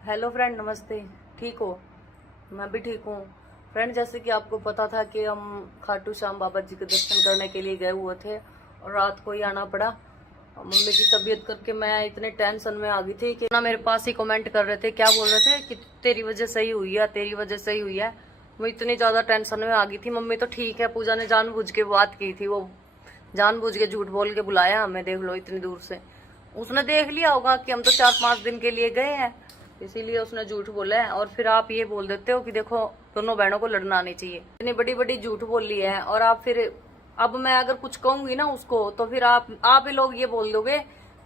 Hello friend, नमस्ते। ठीक हो? मैं भी ठीक हूँ। फ्रेंड, जैसे कि आपको पता था कि हम खाटू श्याम बाबा जी के दर्शन करने के लिए गए हुए थे और रात को ही आना पड़ा। मम्मी की तबीयत करके मैं इतने टेंशन में आ गई थी कि ना मेरे पास ही कमेंट कर रहे थे, क्या बोल रहे थे कि तेरी वजह से ही हुई है, तेरी वजह से ही हुई है। मैं इतनी ज्यादा टेंशन में आ गई थी। मम्मी तो ठीक है, पूजा ने जानबूझ के बात की थी, वो जानबूझ के झूठ बोल के बुलाया हमें, देख लो इतनी दूर से। उसने देख लिया होगा कि हम तो 4-5 दिन के लिए गए हैं, इसीलिए उसने झूठ बोला है। और फिर आप ये बोल देते हो कि देखो दोनों बहनों को लड़ना नहीं चाहिए। इतनी बड़ी बड़ी झूठ बोली है और आप फिर, अब मैं अगर कुछ कहूंगी ना उसको तो फिर आप ही लोग ये बोल दोगे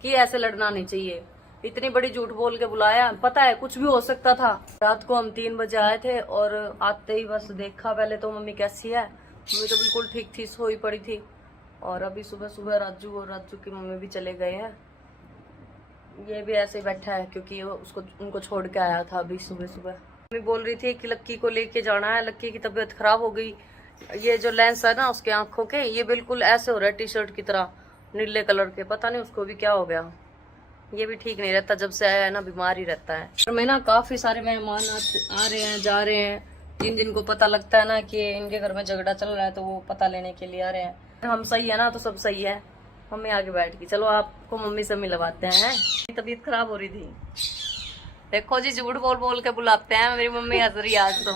कि ऐसे लड़ना नहीं चाहिए। इतनी बड़ी झूठ बोल के बुलाया, पता है कुछ भी हो सकता था। रात को हम 3 बजे आए थे और आते ही बस देखा पहले तो मम्मी कैसी है। मम्मी तो बिल्कुल ठीक थी, सोई पड़ी थी। और अभी सुबह सुबह राजू और राजू की मम्मी भी चले गए हैं। ये भी ऐसे ही बैठा है क्योंकि उसको उनको छोड़ के आया था अभी सुबह सुबह। मम्मी बोल रही थी कि लक्की को लेके जाना है, लक्की की तबीयत खराब हो गई। ये जो लेंस है ना उसके आंखों के, ये बिल्कुल ऐसे हो रहा है टी शर्ट की तरह, नीले कलर के। पता नहीं उसको भी क्या हो गया। ये भी ठीक नहीं रहता, जब से आया है ना बीमार ही रहता है। और में ना काफी सारे मेहमान आ रहे हैं, जा रहे हैं। जिनको पता लगता है ना कि इनके घर में झगड़ा चल रहा है तो वो पता लेने के लिए आ रहे हैं। हम सही है ना तो सब सही है। मम्मी आगे बैठ गई, चलो आपको मम्मी से मिलवाते हैं। तबीयत खराब हो रही थी, देखो जी, झूठ बोल बोल के बुलाते हैं। मेरी मम्मी हंस रही है आज तो।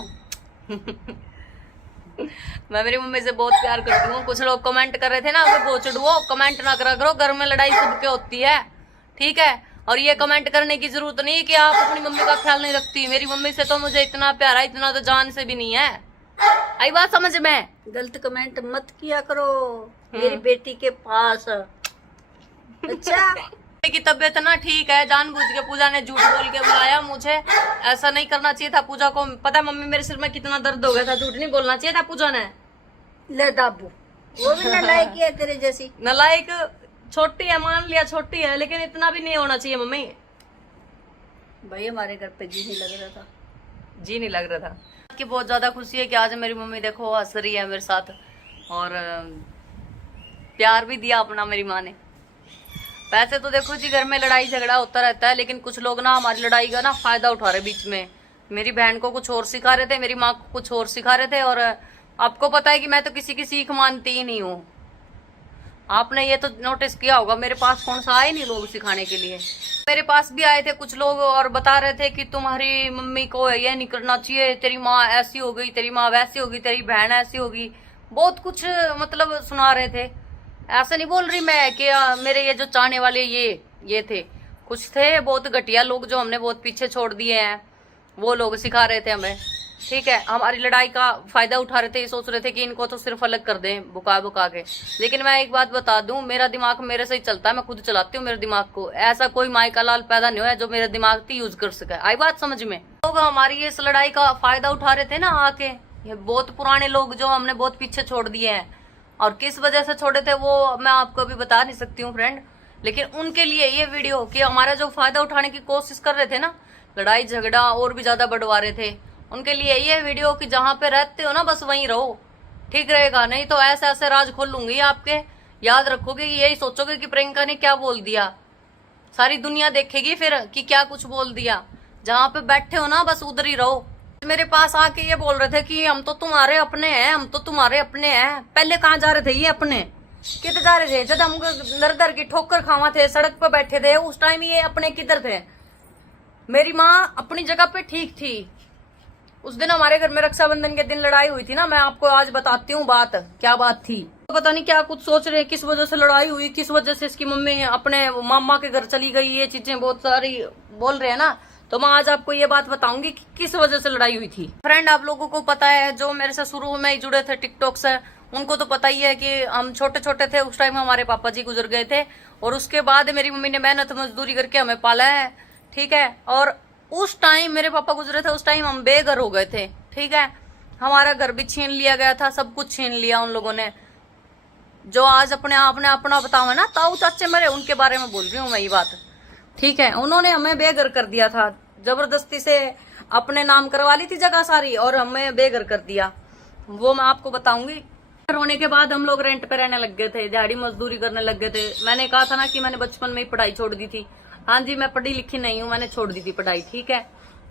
मैं मेरी मम्मी से बहुत प्यार करती हूँ। कुछ लोग कमेंट कर रहे थे ना, अबे भोचड़ुओ कमेंट ना करा करो, घर में लड़ाई सबके होती है, ठीक है। और ये कमेंट करने की जरूरत नहीं कि आप अपनी मम्मी का ख्याल नहीं रखती। मेरी मम्मी से तो मुझे इतना प्यार है, इतना तो जान से भी नहीं है। आई बात समझ में? गलत कमेंट मत किया करो मेरी बेटी के पास। अच्छा की तबीयत ना ठीक है, जानबूझ के पूजा ने झूठ बोल के बुलाया मुझे। ऐसा नहीं करना चाहिए था। पूजा को पता है मम्मी मेरे सिर में कितना दर्द हो गया था। झूठ नहीं बोलना चाहिए था पूजा ने। ले दाबू, वो भी नालायक है तेरे जैसी। नालायक छोटी है, मान लिया छोटी है, लेकिन इतना भी नहीं होना चाहिए मम्मी। भाई हमारे घर पे जी नहीं लग रहा था। जी नहीं लग रहा था कि बहुत ज्यादा खुशी है कि आज मेरी मम्मी देखो हंस रही है मेरे साथ, और प्यार भी दिया अपना मेरी माँ ने। वैसे तो देखो जी, घर में लड़ाई झगड़ा होता रहता है, लेकिन कुछ लोग ना हमारी लड़ाई का ना फायदा उठा रहे बीच में। मेरी बहन को कुछ और सिखा रहे थे, मेरी माँ को कुछ और सिखा रहे थे। और आपको पता है कि मैं तो किसी की सीख मानती ही नहीं हूँ। आपने ये तो नोटिस किया होगा, मेरे पास कौन सा आए नहीं लोग सिखाने के लिए। मेरे पास भी आए थे कुछ लोग और बता रहे थे कि तुम्हारी मम्मी को ये नहीं करना चाहिए, तेरी माँ ऐसी हो गई, तेरी माँ वैसी होगी, तेरी बहन ऐसी होगी। बहुत कुछ मतलब सुना रहे थे। ऐसा नहीं बोल रही मैं कि मेरे ये जो चाहने वाले ये थे, कुछ थे बहुत घटिया लोग जो हमने बहुत पीछे छोड़ दिए हैं। वो लोग सिखा रहे थे हमें, ठीक है। हमारी लड़ाई का फायदा उठा रहे थे, ये सोच रहे थे कि इनको तो सिर्फ अलग कर दें बुका बुका के। लेकिन मैं एक बात बता दूं, मेरा दिमाग मेरे से ही चलता है, मैं खुद चलाती हूँ मेरे दिमाग को। ऐसा कोई माई का लाल पैदा नहीं हुआ जो मेरे दिमाग की यूज कर सके। आई बात समझ में? लोग हमारी इस लड़ाई का फायदा उठा रहे थे ना आके, ये बहुत पुराने लोग जो हमने बहुत पीछे छोड़ दिए हैं। और किस वजह से छोड़े थे वो मैं आपको अभी बता नहीं सकती हूँ फ्रेंड, लेकिन उनके लिए ये वीडियो कि हमारा जो फायदा उठाने की कोशिश कर रहे थे ना, लड़ाई झगड़ा और भी ज्यादा बढ़वा रहे थे, उनके लिए ये वीडियो कि जहां पे रहते हो ना बस वहीं रहो, ठीक रहेगा। नहीं तो ऐसे ऐसे राज खोल लूंगी आपके, याद रखोगे, यही सोचोगे कि प्रियंका ने क्या बोल दिया। सारी दुनिया देखेगी फिर कि क्या कुछ बोल दिया। जहां पे बैठे हो ना बस उधर ही रहो। मेरे पास आके ये बोल रहे थे कि हम तो तुम्हारे अपने हैं, हम तो तुम्हारे अपने हैं। पहले कहाँ जा रहे थे ये अपने? किधर जा रहे थे? जब हम दर दर की ठोकर खावा थे, सड़क पर बैठे थे, उस टाइम ये अपने किधर थे? मेरी माँ अपनी जगह पे ठीक थी। उस दिन हमारे घर में रक्षाबंधन के दिन लड़ाई हुई थी ना, मैं आपको आज बताती हूँ बात, क्या बात थी। तो पता नहीं क्या कुछ सोच रहे हैं, किस वजह से लड़ाई हुई, किस वजह से इसकी मम्मी अपने मामा के घर चली गई, ये चीजें बहुत सारी बोल रहे हैं ना। तो मैं आज आपको ये बात बताऊंगी कि किस वजह से लड़ाई हुई थी। फ्रेंड, आप लोगों को पता है, जो मेरे से शुरू में ही जुड़े थे टिकटॉक से, उनको तो पता ही है कि हम छोटे छोटे थे उस टाइम हमारे पापा जी गुजर गए थे, और उसके बाद मेरी मम्मी ने मेहनत मजदूरी करके हमें पाला है, ठीक है। और उस टाइम मेरे पापा गुजरे थे, उस टाइम हम बेघर हो गए थे, ठीक है। हमारा घर भी छीन लिया गया था, सब कुछ छीन लिया उन लोगों ने। जो आज अपने आप ने अपना बताओ ना, ताऊ चाचे मेरे, उनके बारे में बोल रही हूँ मैं ये बात, ठीक है। उन्होंने हमें बेघर कर दिया था, जबरदस्ती से अपने नाम करवा ली थी जगह सारी और हमें बेघर कर दिया। वो मैं आपको बताऊंगी। होने के बाद हम लोग रेंट पे रहने लग गए थे, दिहाड़ी मजदूरी करने लग गए थे। मैंने कहा था ना कि मैंने बचपन में ही पढ़ाई छोड़ दी थी। हाँ जी, मैं पढ़ी लिखी नहीं हूँ, मैंने छोड़ दी थी पढ़ाई, ठीक है।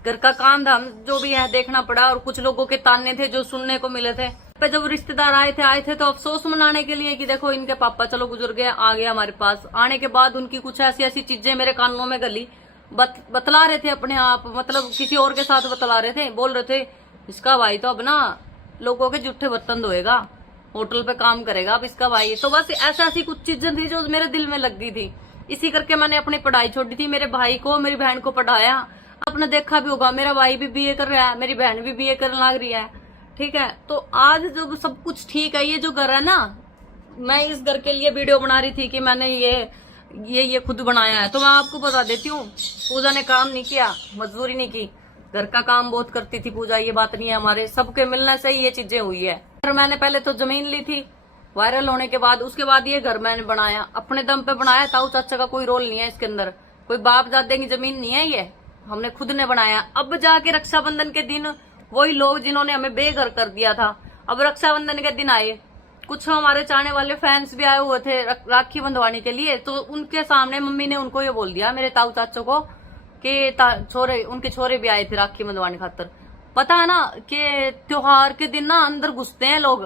घर का काम धाम जो भी है देखना पड़ा, और कुछ लोगों के ताने थे जो सुनने को मिले थे। पे जब रिश्तेदार आए थे तो अफसोस मनाने के लिए कि देखो इनके पापा चलो गुजर गए, आ गया हमारे पास। आने के बाद उनकी कुछ ऐसी ऐसी चीजें मेरे कानों में गली, बतला रहे थे अपने आप, मतलब किसी और के साथ बतला रहे थे, बोल रहे थे इसका भाई तो अब ना लोगों के जूठे बर्तन धोएगा, होटल पे काम करेगा अब इसका भाई। तो बस ऐसी ऐसी कुछ चीजें थी जो मेरे दिल में लग गई थी। इसी करके मैंने अपनी पढ़ाई छोड़ी थी, मेरे भाई को मेरी बहन को पढ़ाया। आपने देखा भी होगा मेरा भाई भी बीए कर रहा है, मेरी बहन भी बीए करने लग रही है, ठीक है। तो आज जब सब कुछ ठीक है, ये जो घर है ना, मैं इस घर के लिए वीडियो बना रही थी कि मैंने ये खुद बनाया है। तो मैं आपको बता देती हूँ, पूजा ने काम नहीं किया, मजदूरी नहीं की, घर का काम बहुत करती थी पूजा। ये बात नहीं है, हमारे सबके मिलने से ही ये चीजें हुई है। मैंने पहले तो जमीन ली थी वायरल होने के बाद, उसके बाद ये घर मैंने बनाया, अपने दम पे बनाया। ताऊ चाचा का कोई रोल नहीं है इसके अंदर, कोई बाप दादे की जमीन नहीं है, ये हमने खुद ने बनाया। अब जाके रक्षाबंधन के दिन वही लोग जिन्होंने हमें बेघर कर दिया था, अब रक्षाबंधन के दिन आए, कुछ हमारे चाहने वाले फैंस भी आए हुए थे राखी बंधवाने के लिए। तो उनके सामने मम्मी ने उनको ये बोल दिया, मेरे ताऊ चाचों को, कि छोरे, उनके छोरे भी आए थे राखी बंधवाने खातर। पता है ना कि त्योहार के दिन ना अंदर घुसते हैं लोग,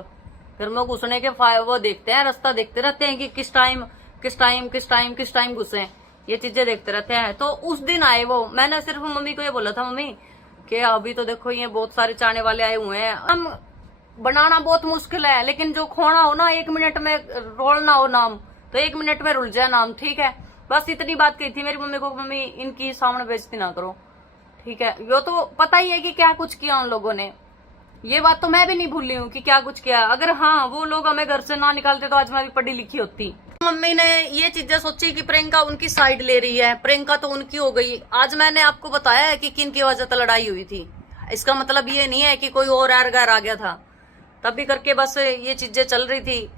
घर में घुसने के वो देखते हैं, रास्ता देखते रहते हैं कि किस टाइम घुसे, ये चीजें देखते रहते हैं। तो उस दिन आए वो, मैंने सिर्फ मम्मी को ये बोला था, मम्मी कि अभी तो देखो ये बहुत सारे चाहने वाले आए हुए हैं, हम बनाना बहुत मुश्किल है, लेकिन जो खोना हो ना 1 मिनट में रोलना हो नाम, तो 1 मिनट में रुल जाए नाम, ठीक है। बस इतनी बात कही थी मेरी मम्मी को, मम्मी इनकी सामने बेइज्जती ना करो, ठीक है। यो तो पता ही है कि क्या कुछ किया उन लोगों ने, ये बात तो मैं भी नहीं भूली हूँ कि क्या कुछ किया। अगर हाँ वो लोग हमें घर से ना निकालते तो आज मैं भी पढ़ी लिखी होती। मम्मी ने ये चीजें सोची कि प्रियंका उनकी साइड ले रही है, प्रियंका तो उनकी हो गई। आज मैंने आपको बताया है कि किन की वजह से लड़ाई हुई थी, इसका मतलब ये नहीं है कि कोई और एर गैर आ गया था, तभी करके बस ये चीजें चल रही थी।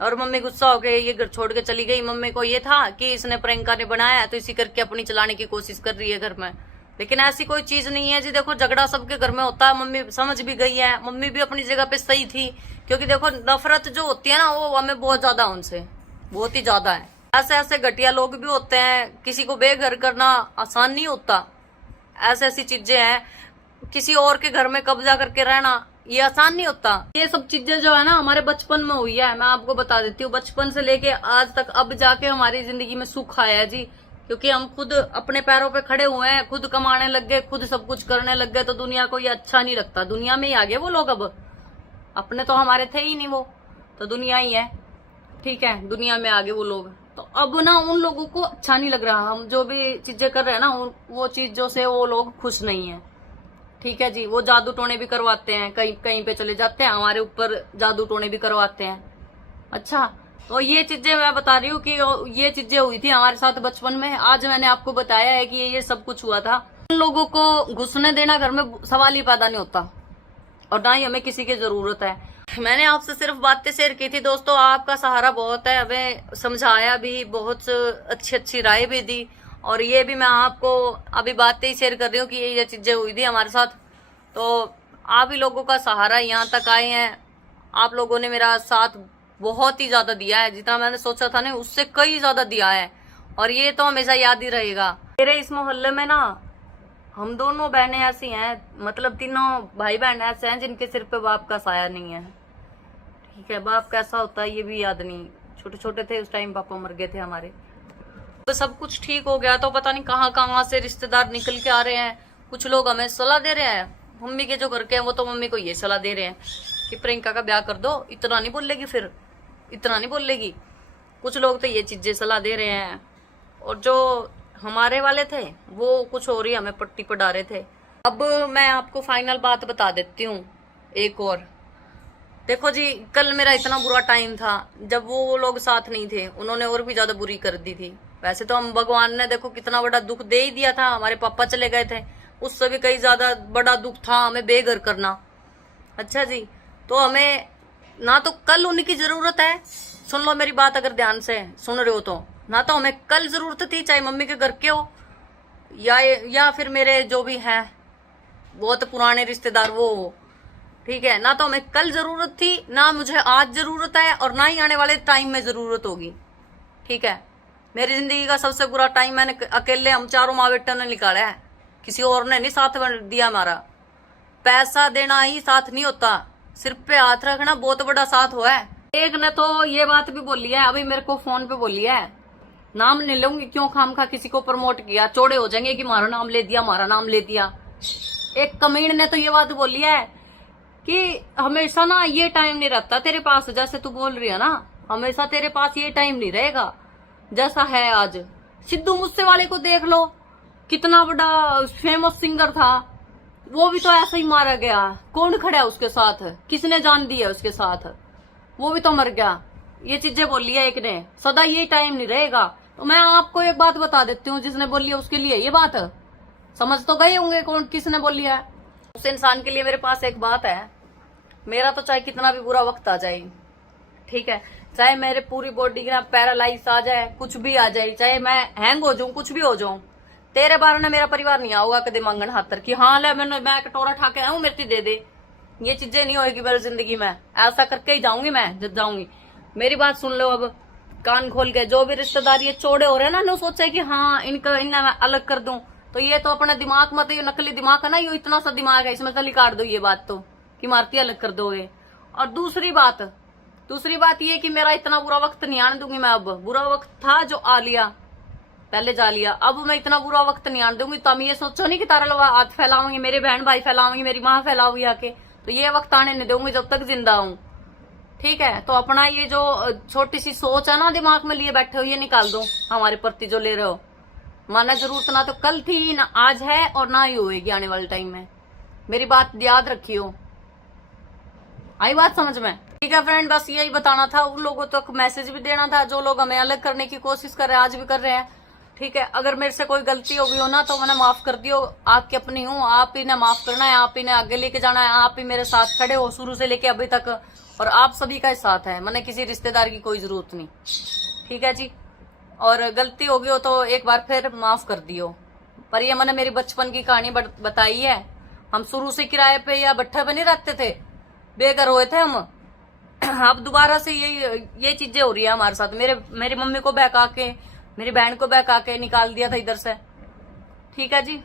और मम्मी गुस्सा हो गई, ये घर छोड़ के चली गई। मम्मी को ये था कि इसने प्रियंका ने बनाया तो इसी करके अपनी चलाने की कोशिश कर रही है घर में, लेकिन ऐसी कोई चीज नहीं है जी। देखो झगड़ा सबके घर में होता है, मम्मी समझ भी गई है, मम्मी भी अपनी जगह पे सही थी। क्योंकि देखो नफरत जो होती है ना वो हमें बहुत ज्यादा, उनसे बहुत ही ज्यादा है। ऐसे ऐसे घटिया लोग भी होते हैं, किसी को बेघर करना आसान नहीं होता, ऐसी ऐसी चीजें हैं, किसी और के घर में कब्जा करके रहना ये आसान नहीं होता। ये सब चीजें जो है ना हमारे बचपन में हुई है, मैं आपको बता देती हूँ, बचपन से लेके आज तक अब जाके हमारी जिंदगी में सुख आया है जी। क्योंकि हम खुद अपने पैरों पे खड़े हुए हैं, खुद कमाने लग गए, खुद सब कुछ करने लग गए, तो दुनिया को ये अच्छा नहीं लगता। दुनिया में ही आ गए वो लोग, अब अपने तो हमारे थे ही नहीं, वो तो दुनिया ही है, ठीक है, दुनिया में आ गए वो लोग। तो अब ना उन लोगों को अच्छा नहीं लग रहा, हम जो भी चीजें कर रहे हैं ना वो चीजों से वो लोग खुश नहीं है, ठीक है जी। वो जादू टोने भी करवाते हैं, कहीं कहीं पे चले जाते हैं, हमारे ऊपर जादू टोने भी करवाते हैं। अच्छा, तो ये चीजें मैं बता रही हूँ कि ये चीजें हुई थी हमारे साथ बचपन में। आज मैंने आपको बताया है कि ये सब कुछ हुआ था। उन लोगों को घुसने देना घर में सवाल ही पैदा नहीं होता, और ना ही हमें किसी की जरूरत है। मैंने आपसे सिर्फ बातें शेयर की थी दोस्तों, आपका सहारा बहुत है, हमें समझाया भी, बहुत अच्छी अच्छी राय भी दी, और ये भी मैं आपको अभी बातें ही शेयर कर रही हूँ कि ये चीजें हुई थी हमारे साथ। तो आप ही लोगों का सहारा यहाँ तक आए हैं, आप लोगों ने मेरा साथ बहुत ही ज्यादा दिया है, जितना मैंने सोचा था ना उससे कई ज्यादा दिया है, और ये तो हमेशा याद ही रहेगा। मेरे इस मोहल्ले में ना हम दोनों बहनें ऐसी हैं, मतलब तीनों भाई बहन ऐसे हैं जिनके सिर पे बाप का साया नहीं है, ठीक है। बाप कैसा होता है ये भी याद नहीं, छोटे छोटे थे उस टाइम पापा मर गए थे हमारे। तो सब कुछ ठीक हो गया तो पता नहीं कहाँ कहाँ से रिश्तेदार निकल के आ रहे हैं। कुछ लोग हमें सलाह दे रहे हैं, मम्मी के जो घर के हैं वो तो मम्मी को ये सलाह दे रहे हैं कि प्रियंका का ब्याह कर दो, इतना नहीं बोलेगी, फिर इतना नहीं बोलेगी। कुछ लोग तो ये चीजें सलाह दे रहे हैं, और जो हमारे वाले थे वो कुछ और ही हमें पट्टी पढ़ा रहे थे। अब मैं आपको फाइनल बात बता देती हूँ एक और। देखो जी, कल मेरा इतना बुरा टाइम था जब वो लोग साथ नहीं थे, उन्होंने और भी ज्यादा बुरी कर दी थी। वैसे तो हम भगवान ने देखो कितना बड़ा दुख दे ही दिया था, हमारे पापा चले गए थे, उससे भी कई ज्यादा बड़ा दुख था हमें बेघर करना। अच्छा जी, तो हमें ना तो कल उनकी जरूरत है, सुन लो मेरी बात अगर ध्यान से सुन रहे हो तो, ना तो हमें कल जरूरत थी, चाहे मम्मी के घर के हो या फिर मेरे जो भी हैं बहुत पुराने रिश्तेदार वो हो, ठीक है। ना तो हमें कल जरूरत थी, ना मुझे आज जरूरत है, और ना ही आने वाले टाइम में जरूरत होगी, ठीक है। मेरी जिंदगी का सबसे बुरा टाइम मैंने अकेले हम चारों माँ बेटा ने निकाला है, किसी और ने नहीं साथ दिया हमारा। पैसा देना ही साथ नहीं होता, सिर पे हाथ रखना बहुत बड़ा साथ हुआ है। एक ने तो ये बात भी बोली है, अभी मेरे को फोन पे बोली है, नाम नहीं लूंगी, क्यों खामखा किसी को प्रमोट किया, चौड़े हो जाएंगे कि हमारा नाम ले दिया, हमारा नाम ले दिया। एक कमीन ने तो ये बात बोली है कि हमेशा ना ये टाइम नहीं रहता तेरे पास, जैसे तू बोल रही है ना, हमेशा तेरे पास ये टाइम नहीं रहेगा जैसा है आज। सिद्धू मूसे वाले को देख लो, कितना बड़ा फेमस सिंगर था, वो भी तो ऐसा ही मारा गया। कौन खड़ा है उसके साथ, किसने जान दी है उसके साथ, वो भी तो मर गया। ये चीजें बोली है एक ने, सदा ये टाइम नहीं रहेगा। तो मैं आपको एक बात बता देती हूँ, जिसने बोली है उसके लिए ये बात समझ तो गए होंगे कौन किसने बोली है। उस इंसान के लिए मेरे पास एक बात है, मेरा तो चाहे कितना भी बुरा वक्त आ जाए, ठीक है, चाहे मेरे पूरी बॉडी का पैरालाइज आ जाए, कुछ भी आ जाए, चाहे मैं हैंग हो जाऊं, कुछ भी हो जाऊं, तेरे बारे में मेरा परिवार नहीं आऊगा कदे मांगन हाथर कि हाँ ले मैं कटोरा ठा के आऊं मेरे दे दे। ये चीजें नहीं होगी मेरी जिंदगी में, ऐसा करके ही जाऊंगी मैं जब जाऊंगी। मेरी बात सुन लो अब कान खोल के, जो भी रिश्तेदारी चौड़े हो रहे हैं ना, नो सोचे कि हाँ इन्हें मैं अलग कर दूं, तो ये तो अपना दिमाग मत, ये नकली दिमाग है ना, ये इतना सा दिमाग है, इसमें से काट दो ये बात तो कि मारती अलग कर दोगे। और दूसरी बात ये कि मेरा इतना बुरा वक्त नहीं आने दूंगी मैं। अब बुरा वक्त था जो आ लिया, पहले जा लिया, अब मैं इतना बुरा वक्त नहीं आने दूंगी। तुम ये सोचो नहीं कि तारा लोग हाथ फैलाऊंगी, मेरे बहन भाई फैलाऊंगी, मेरी माँ फैलाऊंगी आके, तो ये वक्त आने नहीं दूंगी जब तक जिंदा हूं, ठीक है। तो अपना ये जो छोटी सी सोच है ना दिमाग में लिए बैठे हो, ये निकाल दो हमारे प्रति जो ले रहे हो। माना जरूरत ना तो कल थी, ना आज है, और ना ही होएगी आने वाले टाइम में। मेरी बात याद रखियो, आई बात समझ में? ठीक है फ्रेंड, बस यही बताना था, उन लोगों तक मैसेज भी देना था जो लोग हमें अलग करने की कोशिश कर रहे हैं, आज भी कर रहे हैं, ठीक है। अगर मेरे से कोई गलती हो गई हो ना तो मैंने माफ कर दियो, आपकी अपनी हूँ, आप ही ने माफ करना है, आप ही ने आगे लेके जाना है, आप ही मेरे साथ खड़े हो शुरू से लेके अभी तक, और आप सभी का साथ है, मैंने किसी रिश्तेदार की कोई जरूरत नहीं, ठीक है जी। और गलती हो गई हो तो एक बार फिर माफ कर दियो। पर ये मैंने मेरी बचपन की कहानी बताई है, हम शुरू से किराए पे या भट्ठे पे नहीं रहते थे, बेघर हुए थे हम। अब दोबारा से ये चीजें हो रही है हमारे साथ। मेरी मम्मी को बहका के, मेरी बहन को बहका के निकाल दिया था इधर से, ठीक है जी।